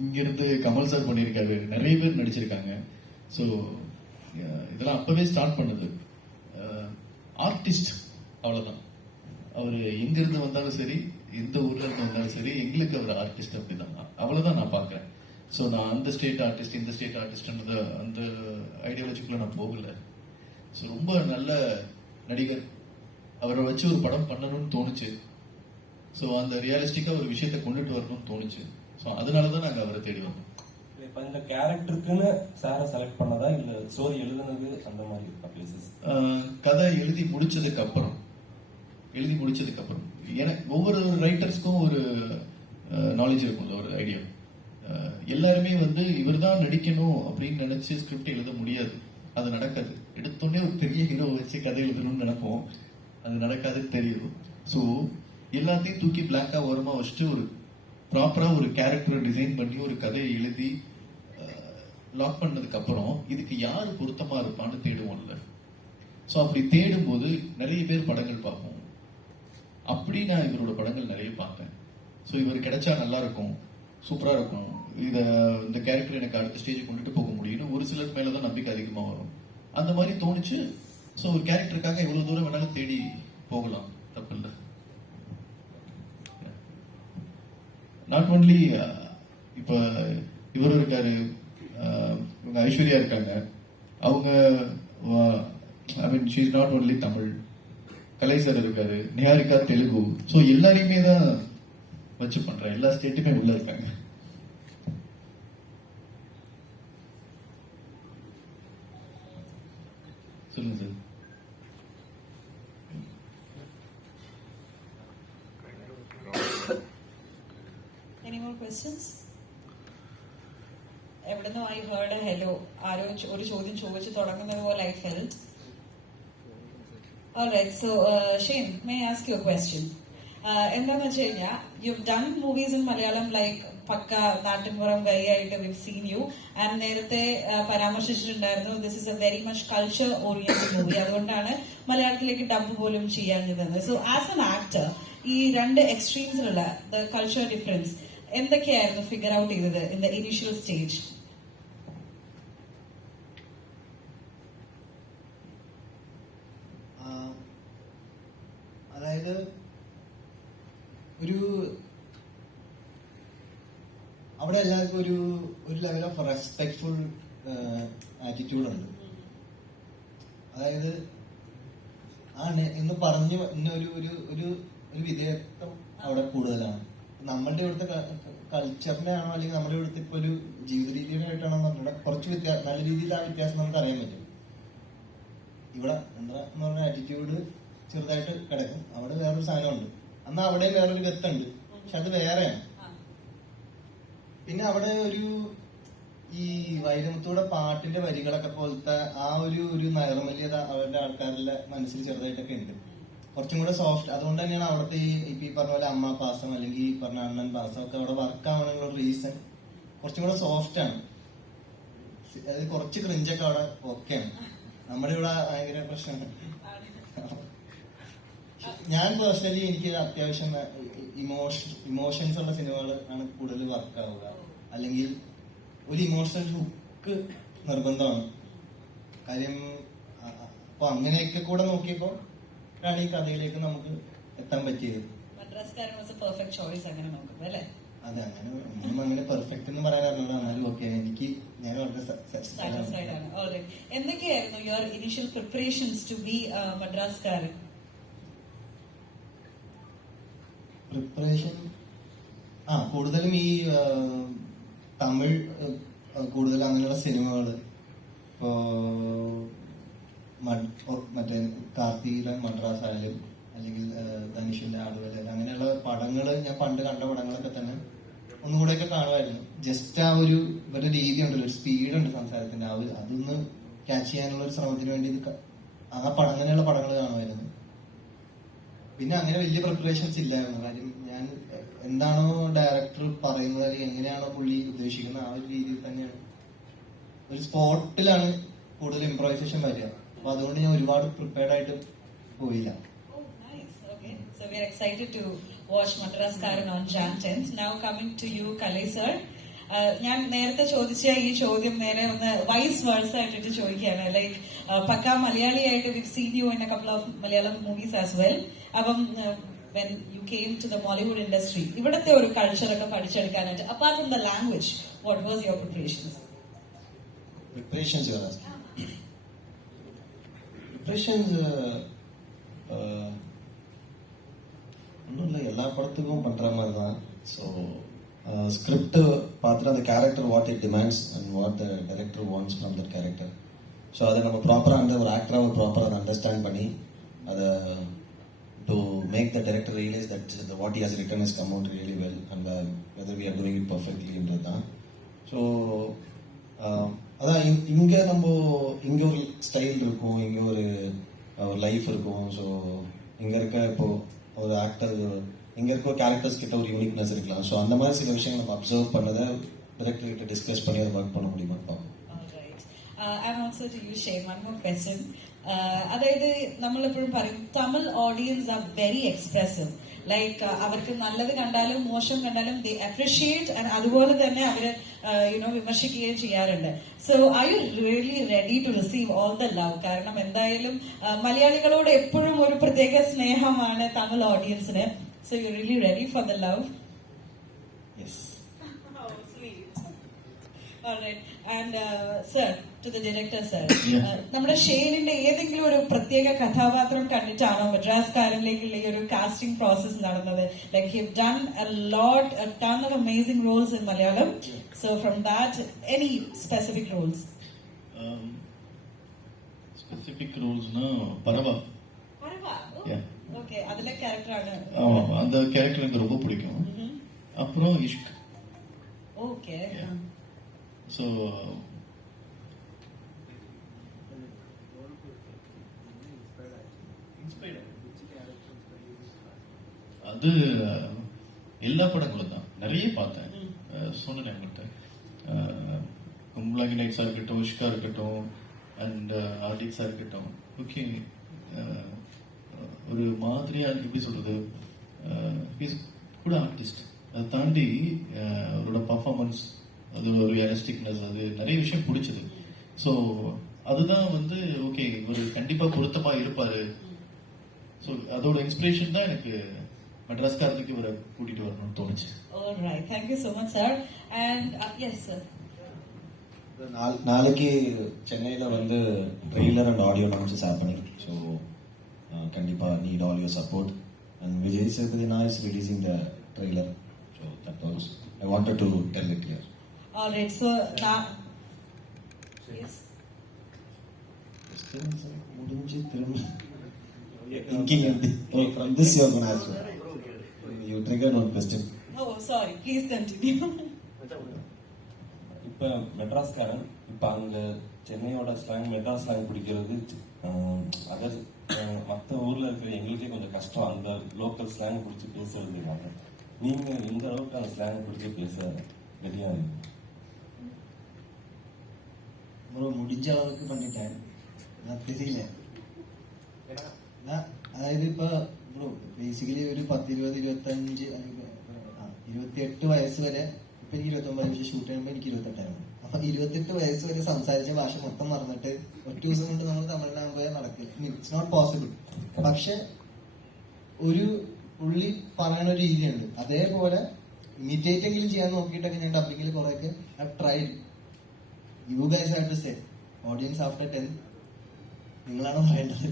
இங்க இருந்து கமல் சார் பண்ணியிருக்காரு, நிறைய பேர் நடிச்சிருக்காங்க. ஸோ இதெல்லாம் அப்பவே ஸ்டார்ட் பண்ணுது. ஆர்டிஸ்ட் அவ்வளவுதான். அவர் எங்க இருந்து வந்தாலும் சரி, எந்த ஊர்ல இருந்து வந்தாலும் சரி, எங்களுக்கு அவர் ஆர்டிஸ்ட் அப்படிதான். அவ்வளவுதான் நான் பாக்குறேன். ஸோ நான் அந்த ஸ்டேட் ஆர்டிஸ்ட் இந்த ஸ்டேட் ஆர்டிஸ்ட் அந்த ஐடியாலஜிக்குள்ள நான் போகல. ஸோ ரொம்ப நல்ல நடிகர், அவரை வச்சு ஒரு படம் பண்ணணும்னு தோணுச்சு. ஸோ அந்த ரியலிஸ்டிக்கா ஒரு விஷயத்தை கொண்டுட்டு வரணும்னு தோணுச்சு. ஸோ அதனாலதான் நாங்க அவரை தேடி வந்தோம். இப்ப இந்த கேரக்டருக்குன்னு சாரை செலக்ட் பண்ணதா இல்ல ஸ்டோரி எழுதுனது அந்த மாதிரி இருக்கா பிளேசஸ்? கதை எழுதி முடிச்சதுக்கு அப்புறம் எனக்கு ஒவ்வொரு ரைட்டர்ஸ்க்கும் ஒரு நாலேஜ் இருக்கும்ல, ஒரு ஐடியா. எல்லாருமே வந்து இவர் தான் நடிக்கணும் அப்படின்னு நினைச்சு ஸ்கிரிப்ட் எழுத முடியாது, அது நடக்காது. எடுத்தோடனே ஒரு பெரிய ஹீரோ வச்சு கதை எழுதணும்னு நினைப்போம், அது நடக்காதுன்னு தெரியும். ஸோ எல்லாத்தையும் தூக்கி பிளாக்கா ஓரமா வச்சுட்டு ஒரு ப்ராப்பரா ஒரு கேரக்டரை டிசைன் பண்ணி ஒரு கதையை எழுதி லாக் பண்ணதுக்கு அப்புறம் இதுக்கு யாரு பொருத்தமா இருப்பான்னு தேடுவோம்ல. ஸோ அப்படி தேடும் போது நிறைய பேர் படங்கள் பார்ப்போம். அப்படி நான் இவரோட படங்கள் நிறைய பார்த்தேன். ஸோ இவர் கிடைச்சா நல்லா இருக்கும், சூப்பரா இருக்கும், இந்த கேரக்டர் எனக்கு அடுத்த ஸ்டேஜ் கொண்டுட்டு போக முடியும்னு ஒரு சிலர் மேலதான் நம்பிக்கை அதிகமா வரும். அந்த மாதிரி தோணுச்சு. ஸோ ஒரு கேரக்டருக்காக எவ்வளவு தூரம் வேணாலும் தேடி போகலாம், தப்பு இல்லை. நாட் ஒன்லி இப்ப இவரும் இருக்காரு, ஐஸ்வர்யா இருக்காங்க. அவங்க I mean she is not only Tamil. Kalai sir இருக்காரு, நிஹாரிகா தெலுங்கு. ஸோ எல்லாரையுமே தான் வச்சு பண்றேன், எல்லா ஸ்டேட்டுமே உள்ள இருக்காங்க. சொல்லுங்க சார். Any more questions? എവിടുന്നോ ഐ ഹേർഡ് എ ഹലോ, ആരോ ഒരു ചോദ്യം ചോദിച്ചു തുടങ്ങുന്നത് പോലെ I felt. Alright, so Shane, may I ask you a question? എന്താന്ന് വെച്ച് കഴിഞ്ഞാൽ you've done movies in Malayalam like pucca നാട്ടിൻപുറം ഗൈയായിട്ട് we've seen you, and നേരത്തെ പരാമർശിച്ചിട്ടുണ്ടായിരുന്നു this is a very much culture oriented movie, അതുകൊണ്ടാണ് മലയാളത്തിലേക്ക് ഡബ് പോലും ചെയ്യാഞ്ഞത്. So as an actor ഈ രണ്ട് എക്സ്ട്രീംസിലുള്ള the culture difference എന്തൊക്കെയായിരുന്നു ഫിഗർ ഔട്ട് ചെയ്തത് ഇൻ ദ ഇനീഷ്യൽ സ്റ്റേജ്? അതായത് ഒരു അവിടെ എല്ലാവർക്കും ഒരു ലെവൽ ഓഫ് റെസ്പെക്ട്ഫുൾ ആറ്റിറ്റ്യൂഡ് ഉണ്ട്. അതായത് എന്ന് പറഞ്ഞു ഒരു വിധേയത്വം അവിടെ കൂടുതലാണ്. നമ്മളുടെ ഇവിടുത്തെ കൾച്ചറിന്റെ ആണോ അല്ലെങ്കിൽ നമ്മുടെ ഇവിടുത്തെ ഇപ്പൊ ഒരു ജീവിത രീതിയുടെ ആയിട്ടാണോ നമ്മുടെ കുറച്ച് നല്ല രീതിയിൽ ആ വ്യത്യാസം നമുക്ക് അറിയാൻ പറ്റും. ഇവിടെ എന്താ എന്ന് പറഞ്ഞ ആറ്റിറ്റ്യൂഡ് ചെറുതായിട്ട് കിടക്കും, അവിടെ വേറൊരു സാധനമുണ്ട്, എന്നാൽ അവിടെയും വേറൊരു ഗത്തുണ്ട്, പക്ഷെ അത് വേറെയാണ്. പിന്നെ അവിടെ ഈ വൈരമുത്തോടെ പാട്ടിന്റെ വരികളൊക്കെ പോലത്തെ ആ ഒരു നൈർമല്യത അവരുടെ ആൾക്കാരുടെ മനസ്സിൽ ചെറുതായിട്ടൊക്കെ ഉണ്ട്, കുറച്ചും കൂടെ സോഫ്റ്റ്. അതുകൊണ്ട് തന്നെയാണ് അവിടുത്തെ ഈ പറഞ്ഞ പോലെ അമ്മ പാസം അല്ലെങ്കിൽ ഈ പറഞ്ഞ അണ്ണൻ പാസം ഒക്കെ അവിടെ വർക്ക് ആവാനുള്ള റീസൺ കുറച്ചും കൂടെ സോഫ്റ്റ് ആണ്. അതായത് കുറച്ച് ക്രിഞ്ചൊക്കെ അവിടെ ഓക്കെയാണ്. നമ്മുടെ ഇവിടെ ഭയങ്കര പ്രശ്നമാണ്. ഞാൻ പേഴ്സണലി എനിക്ക് അത്യാവശ്യം ഇമോഷൻസ് ഉള്ള സിനിമകൾ ആണ് കൂടുതൽ വർക്ക് ആവുക, അല്ലെങ്കിൽ ഒരു ഇമോഷണൽ ഹുക്ക് നിർബന്ധമാണ്. കാര്യം അപ്പൊ അങ്ങനെയൊക്കെ കൂടെ നോക്കിയപ്പോ ആണ് ഈ കഥയിലേക്ക് നമുക്ക് എത്താൻ പറ്റിയത്. അതെ, അങ്ങനെ പെർഫെക്റ്റ് എന്ന് പറയാൻ പറഞ്ഞാലും ഓക്കെ, എനിക്ക് ഞാൻ വളരെ സാറ്റിസ്ഫൈഡ് ആണ്. എന്തൊക്കെയായിരുന്നു your initial preparations to be മദ്രാസ്കാരൻ? പ്രിപ്പറേഷൻ കൂടുതലും ഈ തമിഴ് കൂടുതൽ അങ്ങനെയുള്ള സിനിമകള്, ഇപ്പോ മറ്റേ കാർത്തിയുടെ മദ്രാസ് ആയാലും അല്ലെങ്കിൽ ധനുഷിന്റെ ആടുവല അങ്ങനെയുള്ള പടങ്ങള് ഞാൻ പണ്ട് കണ്ട പടങ്ങളൊക്കെ തന്നെ ഒന്നുകൂടെയൊക്കെ കാണുമായിരുന്നു. ജസ്റ്റ് ആ ഒരു ഇവരുടെ രീതി ഉണ്ടല്ലോ, ഒരു സ്പീഡ് ഉണ്ട് സംസാരത്തിന്റെ, അതൊന്ന് ക്യാച്ച് ചെയ്യാനുള്ള ഒരു ശ്രമത്തിന് വേണ്ടി അങ്ങനെയുള്ള പടങ്ങൾ കാണുമായിരുന്നു. പിന്നെ അങ്ങനെ വലിയ പ്രിപ്പറേഷൻസ് ഇല്ലായിരുന്നു. കാര്യം ഞാൻ എന്താണോ ഡയറക്ടർ പറയുന്നത് അല്ലെങ്കിൽ എങ്ങനെയാണോ പുള്ളി ഉദ്ദേശിക്കുന്നത് ആ ഒരു രീതിയിൽ തന്നെയാണ്, ഒരു സ്പോട്ടിലാണ് കൂടുതൽ ഇംപ്രൈസേഷൻ വരിക. അപ്പൊ അതുകൊണ്ട് ഞാൻ ഒരുപാട് പ്രിപ്പയർഡ് ആയിട്ട് പോയില്ല. Nice. Okay. So we are excited to watch Madras Karan on Jan 10th. Now coming to you, Kalai sir. ഞാൻ നേരത്തെ ചോദിച്ച ഈ ചോദ്യം നേരെ ഒന്ന് വൈസ് വേഴ്സ ആയിട്ട് ചോദിക്കുകയാണ്. ലൈക്ക് പക്ക മലയാളിയായിട്ട് we've seen you in a couple of Malayalam movies as well. അപ്പം when you came to the Bollywood industry, ഇവിടുത്തെ ഒരു കൾച്ചറൊക്കെ പഠിച്ചെടുക്കാനായിട്ട് apart from the language, what was your preparations? Preparations you're asking. Preparations ஒன்றும் இல்லை, எல்லா படத்துக்கும் பண்ணுற மாதிரி தான். ஸோ ஸ்கிரிப்ட் பார்த்துட்டு அந்த character what it demands and what the director wants from that character. So அதை நம்ம ப்ராப்பராக ஒரு ஆக்டராக ப்ராப்பராக அதை அண்டர்ஸ்டாண்ட் பண்ணி அதை to make the director realise that what he has written is come out really well and whether we are doing it பர்ஃபெக்ட்லின்றது தான். ஸோ அதான் இங்கே ஒரு ஸ்டைல் இருக்கும், இங்கே ஒரு லைஃப் இருக்கும். ஸோ இங்கே இருக்க இப்போ ஒரு ஆக்டர் இங்கே இருக்க கேரக்டர்ஸ் கிட்ட ஒரு யூனிக்னஸ் இருக்கலாம். ஸோ அந்த மாதிரி சில விஷயங்கள் நம்ம அப்சர்வ் பண்ணதை டைரக்டர் கிட்ட டிஸ்கஸ் பண்ணி அதை ஒர்க் பண்ண முடியுமான்னு பார்ப்போம். And also to you, Shane, one more question. അതായത് നമ്മളെപ്പോഴും പറയും Tamil audience are very expressive. Like അവർക്ക് നല്ലത് കണ്ടാലും മോശം കണ്ടാലും ദേ അപ്രിഷിയേറ്റ്, ആൻഡ് അതുപോലെ തന്നെ അവര് വിമർശിക്കുകയും ചെയ്യാറുണ്ട്. So are you really ready to receive all the love? കാരണം എന്തായാലും മലയാളികളോട് എപ്പോഴും ഒരു പ്രത്യേക സ്നേഹമാണ് തമിഴ് ഓഡിയൻസിന്. So you really ready for the love? Yes. Oh, sweet. All right. And sir, to the director sir, നമ്മുടെ ഷെയ്നിന്റെ ഏതെങ്കിലും ഒരു പ്രത്യേക കഥാപാത്രം കണ്ടിട്ടാണോ മദ്രാസ് കാരനിലേക്കുള്ള ഈ ഒരു കാസ്റ്റിംഗ് പ്രോസസ് നടന്നത്? Like he done a ton of amazing roles in Malayalam. So from that, any specific roles? Specific roles na Parava. Yeah. Okay, adile character aanu. அந்த character எனக்கு ரொம்ப பிடிக்கும். அப்புறம் இஷ்க். Okay. So அது எல்லா படங்களும் தான் நிறைய பார்த்தேன். சொன்னேன் உங்கள்கிட்ட, கும்பலாங்கி நைட்ஸா இருக்கட்டும், இஷ்கா இருக்கட்டும், அண்ட் ஆர்டிக்ஸா இருக்கட்டும். ஓகே, ஒரு மாதிரியா எப்படி சொல்றது, குட் ஆர்டிஸ்ட். அதை தாண்டி அவரோட பர்ஃபார்மன்ஸ், அது ஒரு ரியலிஸ்டிக்னஸ், அது நிறைய விஷயம் பிடிச்சது. ஸோ அதுதான் வந்து ஓகே, ஒரு கண்டிப்பா பொருத்தமா இருப்பாரு. ஸோ அதோட இன்ஸ்பிரேஷன் தான் எனக்கு மெட்ராஸ் காரனுக்கு இவரை கூட்டிட்டு வரணும்னு தோணுச்சு. All right, thank you so much sir. And yes sir, நாளைக்கு சென்னையில் வந்து trailer and audio launch is happening. So கண்டிப்பா need all your support. And Vijay Sethupathi is releasing the trailer. So that was I wanted to tell it here. all right, so yes, முடிஞ்சு திரும்ப thinking from this you are going to ask. You triggered one question. oh sorry, please continue. இப்போ மெட்ராஸ்காரன் இப்போ அங்கே சென்னையோட slang Madras slang பிடிக்கிறது other மற்ற ஊரில் இருக்கிற எங்களுக்கே கொஞ்சம் கஷ்டம் அந்த லோக்கல் ஸ்லாங் பிடிச்சி பேசுறதுக்காக. நீங்கள் இந்த அளவுக்கு அந்த ஸ்லாங் பிடிச்சி பேச ரெடியாக முடிஞ்ச அளவுக்கு பண்ணிட்டேன். நான் தெரியல, അതായത് ഇപ്പൊ ബേസിക്കലി ഒരു 28 വയസ്സ് വരെ, ഇപ്പൊ എനിക്ക് 29 പക്ഷെ ഷൂട്ട് ചെയ്യുമ്പോൾ എനിക്ക് 28 അപ്പൊ 28 വയസ്സ് വരെ സംസാരിച്ച ഭാഷ മൊത്തം മറന്നിട്ട് ഒറ്റ ദിവസം കൊണ്ട് നമ്മൾ തമിഴിലാകുമ്പോൾ നടക്കില്ല. It's not possible. പക്ഷെ ഒരു പുള്ളി പറയുന്ന ഒരു രീതിയുണ്ട്, അതേപോലെ ഇമിറ്റേറ്റ് എങ്കിലും ചെയ്യാൻ നോക്കിയിട്ടൊക്കെ ഞാൻ ഡബിങ്ങിൽ കുറെയൊക്കെ tried. You guys have to say, audience after 10 നിങ്ങളാണ് പറയേണ്ടത്.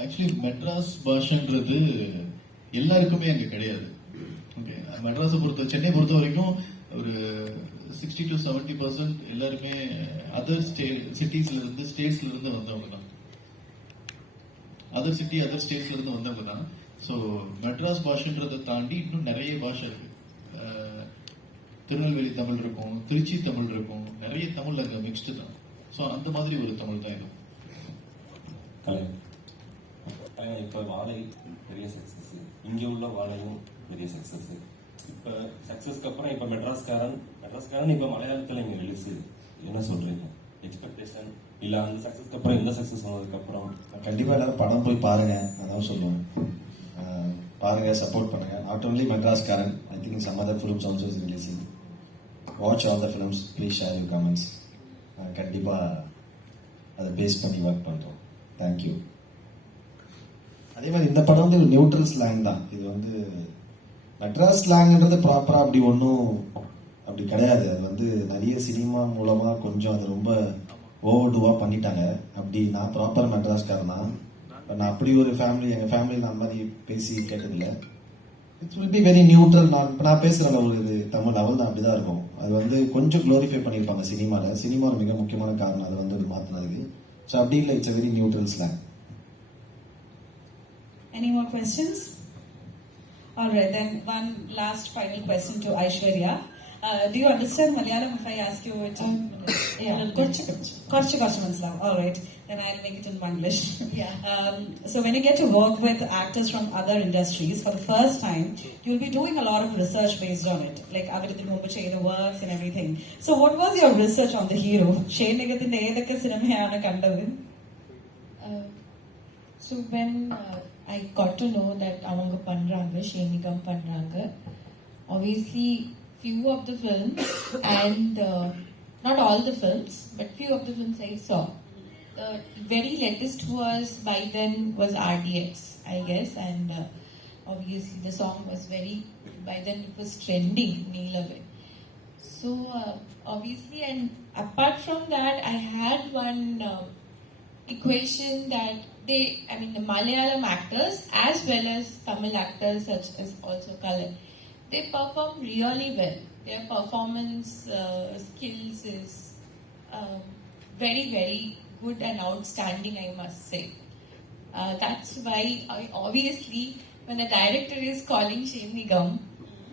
ஆக்சுவலி மெட்ராஸ் பாஷன்றது எல்லாருக்குமே அங்கே கிடையாது. ஓகே, மெட்ராஸை சென்னை பொறுத்த வரைக்கும் ஒரு 60 to 70% எல்லாருமே அதர் சிட்டிஸ்ல இருந்து ஸ்டேட்ஸ்ல இருந்து வந்தவங்க தான். அதர் சிட்டி அதர் ஸ்டேட்ஸ்ல இருந்து வந்தவங்க தான். ஸோ மெட்ராஸ் பாஷைன்றதை தாண்டி இன்னும் நிறைய பாஷை இருக்கு. திருநெல்வேலி தமிழ் இருக்கும், திருச்சி தமிழ் இருக்கும், நிறைய தமிழ் அங்கே மிக்ஸ்டு தான். ஸோ அந்த மாதிரி ஒரு தமிழ் தான் இது. இப்போ வாழை பெரிய சக்சஸ், இங்க உள்ள வாழையும் பெரிய சக்சஸ். இப்ப சக்சஸ்க்கு அப்புறம் இப்ப மெட்ராஸ்காரன் இப்ப மலையாளத்துல இங்க ரிலீஸ், என்ன சொல்றீங்க? எக்ஸ்பெக்டேஷன் இல்ல அந்த சக்சஸ்க்கு அப்புறம் இந்த சக்சஸ் ஆனதுக்கு அப்புறம்? கண்டிப்பா எல்லாரும் படம் போய் பாருங்க, அதான் சொல்லுவோம். பாருங்க, சப்போர்ட் பண்ணுங்க. Not only Madraskaaran, I think some other films also is releasing. Watch all the films, please share your comments. கண்டிப்பா அதை பேஸ் பண்ணி ஒர்க் பண்றோம். தேங்க்யூ. அதே மாதிரி இந்த படம் வந்து ஒரு நியூட்ரல் ஸ்லாங் தான். இது வந்து மெட்ராஸ் ஸ்லாங்ன்றது ப்ராப்பரா அப்படி ஒன்றும் அப்படி கிடையாது. அது வந்து நிறைய சினிமா மூலமா கொஞ்சம் அது ரொம்ப ஓவர்டூவா பண்ணிட்டாங்க. அப்படி நான் ப்ராப்பர் மெட்ராஸ்காரன் தான். நான் அப்படி ஒரு ஃபேமிலி, எங்க ஃபேமிலியில் அந்த மாதிரி பேசி கேட்டதில்லை. It's will be very neutral. நான் பேசுற ஒரு இது தமிழ் லெவல் தான், அப்படிதான் இருக்கும். அது வந்து கொஞ்சம் க்ளோரிஃபை பண்ணியிருப்பாங்க சினிமாவில். சினிமா ஒரு மிக முக்கியமான காரணம் அது வந்து மாற்றினதுக்கு. ஸோ அப்படி இல்லை, it's a very neutral slang. Any more questions? All right, then one last final question to Aishwarya. Do you understand Malayalam if I ask you it? Yeah, കുറച്ച് മനസ്സിലാവും. All right, then I'll make it in English. So when you get to work with actors from other industries for the first time, you'll be doing a lot of research based on it, like അവരുടെ മുമ്പ് ചെയ്ത works and everything. So what was your research on the hero? Shane നിഗത്തിന്റെ ഏതൊക്കെ സിനിമയാണ് കണ്ടത്? So when I got to know that avanga pandranga, Shane Nigam pandranga, obviously few of the films and not all the films, but few of the films I saw. The very latest was by then was RDX, I guess, and obviously the song was very, by then it was trending, Neelave. So obviously, and apart from that, I had one equation that the Malayalam actors as well as Tamil actors such as also Kalan, they perform really well. Their performance skills is very, very good and outstanding, I must say. That's why obviously when the director is calling Shane Nigam,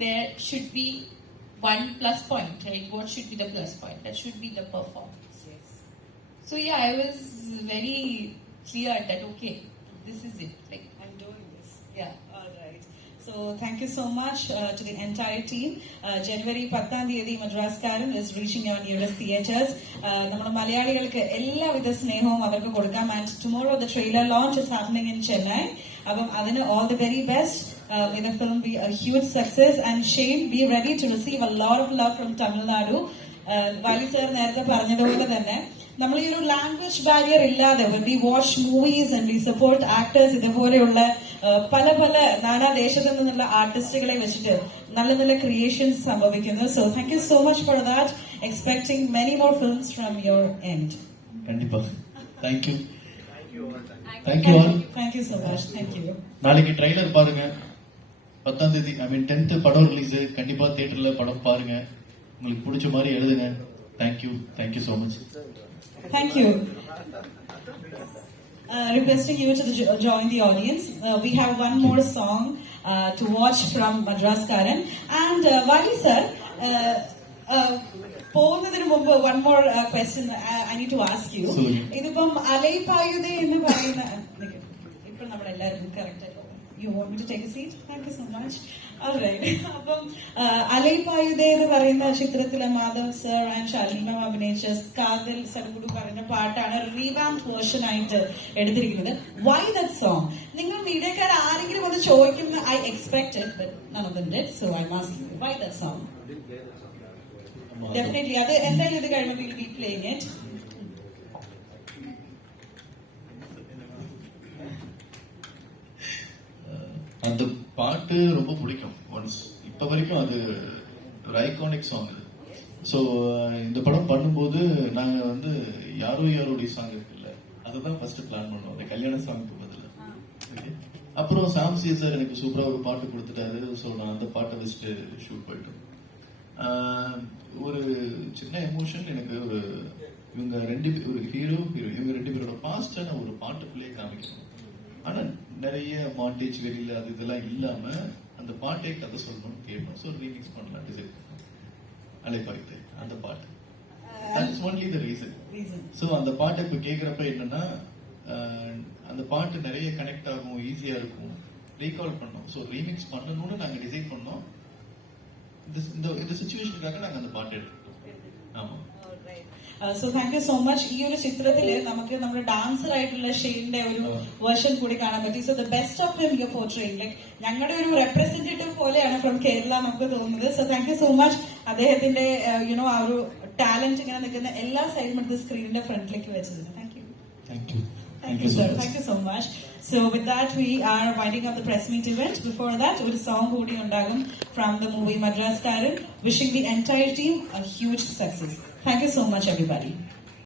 there should be one plus point, right? What should be the plus point? That should be the performance. Yes. So yeah, I was very clear that okay, this is it. Like I'm doing this. Yeah. All right. So thank you so much to the entire team. January 10th മദ്രാസ്കാരൻ is reaching our nearest theaters. നമ്മുടെ മലയാളികൾക്ക് എല്ലാവിധ സ്നേഹവും അവർക്ക് കൊടുക്കാം. And tomorrow the trailer launch is happening in Chennai. അപ്പം അതിന് all the very best. May the film be a huge success. And Shane, be ready to receive a lot of love from Tamil Nadu. Vaali sir നേരത്തെ പറഞ്ഞതുപോലെ തന്നെ നമ്മൾ ഈ ഒരു language barrier ഇല്ലാതെ we watch movies and we support actors, ഇതുപോലെയുള്ള പല പല നാനാദേശത്തു നിന്നുള്ള ആർട്ടിസ്റ്റുകളെ വെച്ചിട്ട് നല്ല നല്ല ക്രിയേഷൻസ് സംഭവിക്കുന്നു. So thank you so much for that. Expecting many more films from your end. கண்டிப்பா. Thank you. Thank you all. Thank you so much. Thank you. நாளைக்கு ட்ரைலர் பாருங்க. 10th தேதி, 10th படம் ரிலீஸ். கண்டிப்பா தியேட்டர்ல படம் பாருங்க. உங்களுக்கு பிடிச்ச மாதிரி எழுதுங்க. Thank you so much. Thank you. Requesting you to join the audience. We have one more song to watch from Madraskaran. And Vali sir, പോകുന്നതിന് മുമ്പ് one more question I need to ask you. ഇതിപ്പം അലൈപായുധ എന്ന് പറയുന്ന, ഇപ്പം നമ്മളെല്ലാവരും correct ആയിട്ട്, you want me to take a seat? Thank you so much. Alright. അപ്പം അലൈപായുധ എന്ന് പറയുന്ന ചിത്രത്തിലെ Madhav sir and Shalini ma'am അഭിനയിച്ച കാതൽ സൽഗുരു പറയുന്ന പാട്ടാണ് റീവാംപ് വേർഷൻ ആയിട്ട് എടുത്തിരിക്കുന്നത്. Why that song? നിങ്ങൾ മീഡിയക്കാർ ആരെങ്കിലും ഒന്ന് ചോദിക്കുന്ന I expected, but none of them did, so I'm asking you, why that song? Definitely, അത് എന്തായാലും ഇത് കഴിയുമ്പോൾ we'll be playing it. அந்த பாட்டு ரொம்ப பிடிக்கும். ஒன்ஸ் இப்ப வரைக்கும் அது ஒரு ஐகானிக் சாங். ஸோ இந்த படம் பண்ணும்போது நாங்க வந்து யாரோடைய சாங் இருக்குல்ல, அதுதான் ஃபர்ஸ்ட் பிளான் பண்ணோம், அந்த கல்யாண சாங்க்கு பதில். அப்புறம் சாம்சி சார் எனக்கு சூப்பரா ஒரு பாட்டு கொடுத்துட்டாரு. ஸோ நான் அந்த பாட்டை வச்சுட்டு ஷூட் போயிட்டோம். ஒரு சின்ன எமோஷன் எனக்கு, இவங்க ரெண்டு பேர், ஒரு ஹீரோ இவங்க ரெண்டு பேரோட பாஸ்ட நான் ஒரு பாட்டுக்குள்ளேயே காமிக்கணும். ஆனா நிறைய மாண்டேஜ் வெளியில அது இதெல்லாம் இல்லாம அந்த பாட்டே கதை சொல்லணும் கேட்கணும். ஸோ ரீமிக்ஸ் பண்ணலாம் டிசைட் அலைப்பாய்த்து அந்த பாட்டு. That's only the reason. So அந்த பாட்டை இப்போ கேட்குறப்ப என்னன்னா அந்த பாட்டு நிறைய கனெக்ட் ஆகும், ஈஸியா இருக்கும், ரீகால் பண்ணோம். ஸோ ரீமிக்ஸ் பண்ணணும்னு நாங்க டிசைட் பண்ணோம். இந்த സിറ്റുവേഷനുകാக நாங்க அந்த பாட்டு எடுத்துட்டோம். ஆமா. So thank you so much. ഈ ഒരു ചിത്രത്തില് നമുക്ക് നമ്മുടെ ഡാൻസർ ആയിട്ടുള്ള ഷെയ്ന്റെ ഒരു വേർഷൻ കൂടി കാണാൻ പറ്റി. So the best of him you portraying, like ഞങ്ങളുടെ ഒരു റെപ്രസെന്റേറ്റീവ് പോലെയാണ് ഫ്രം കേരള നമുക്ക് തോന്നുന്നത്. So thank you so much. അദ്ദേഹത്തിന്റെ യുനോ ആ ഒരു ടാലന്റ് ഇങ്ങനെ നിൽക്കുന്ന എല്ലാ സൈഡും എടുത്ത് സ്ക്രീനിന്റെ ഫ്രണ്ടിലേക്ക് വെച്ചതിന് thank you. Thank you, sir. Thank you so much. So with that, we are winding up the press meet event. Before that, a song കൂടി ഉണ്ടാകും from the movie Madras Karan. Wishing the entire team a huge success. Thank you so much, everybody.